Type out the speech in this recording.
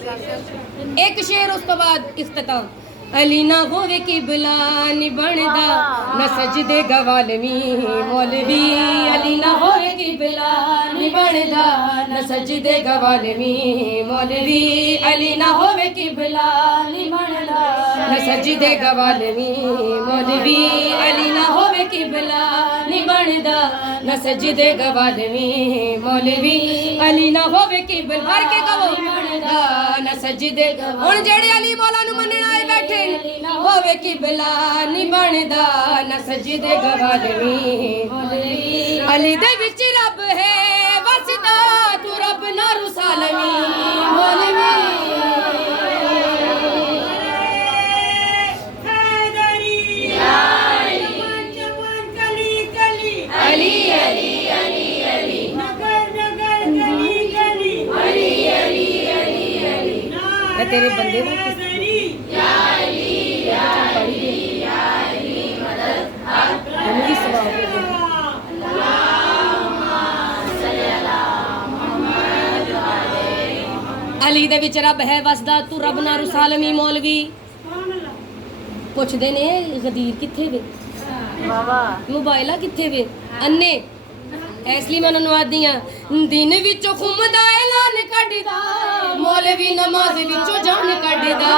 एक शेर उस तो बाद इख्तिताम। अली ना होवे किबला नी बनदा न सजदे गवालवी मौलवी। अली ना होवे किबला नी बनदा न सजदे गवालवी मौलवी। अली ना होवे किबला नी बनदा न सजदे गवालवी मौलवी। अली ना होवे किबला नी बनदा न सजदे गवालवी मौलवी। अली ना होवे किबला भर के कहो न सजदे। हुण जेड़े अली मौला नू मनण आए बैठे होवे किबला नी बनदा न सजदे गवालवी। अली दे विच रब है वसदा तू रब ना रुसालवी मौलवी। अली अली अली अली नगर नगर गली गली अली अली अली अली। मैं तेरे बंदे को या अली या अली या अली मदद हक मेरी सवाल है। अली दे विच रब है वसदा तू रब ना रुसालमी मौलवी। पुछदे ने गदीर किथे वे मोबाइला किथे वे अन्ने। इसलिए मैं उन्होंने आदी हाँ दिन विचों खुमदा ऐलान कढदा मौलवी नमाज विचों जान कढदा।